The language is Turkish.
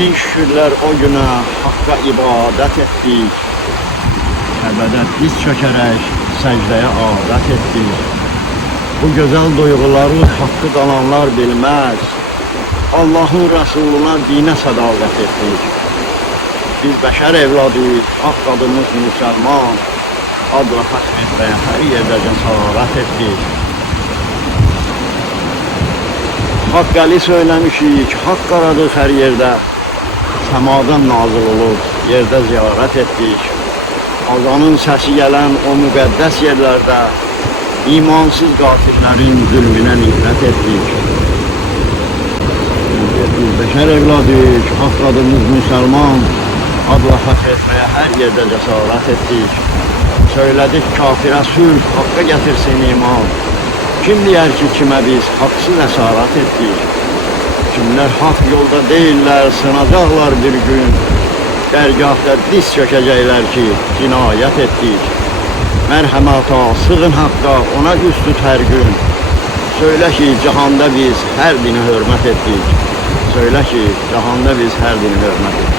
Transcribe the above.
Bin şükürler o güne Hakka ibadet ettik. Kəbədə diz çökərək səcdəyə adət etdik. Bu gözəl duyğuları haqqı qalanlar bilməz. Allahın Rəsuluna dinə sədaqət etdik. Biz bəşər evladıyıq, haqq adımız müsəlman. Adla xətm etməyə hər yerdə cəsarət etdik. Haqq əli söyləmişik, haqq aradıq hər yerdə. Səmadan nazil olur, yerdə ziyarət etdik. Azanın səsi gələn o müqəddəs yerlərdə imansız qatillərin zülmünə nifrət etdik. Biz bəşər evladıyıq, haqq adımız müsəlman. Adla xətm etməyə hər yerdə cəsarət etdik. Söylədik kafirə sülh, haqqa gətirsin iman. Kim deyər ki, kimə biz haqsız əsarət etdik? Kimlər haqq yolda deyirlər, sınacaqlar bir gün. Dərgahda diz çökəcəklər ki, cinayət etdik. Mərhəmata, sığın haqqa, ona üz tut hər gün. Söylə ki, cahanda biz hər dini hörmət etdik. Söylə ki, cahanda biz hər dini hörmət etdik.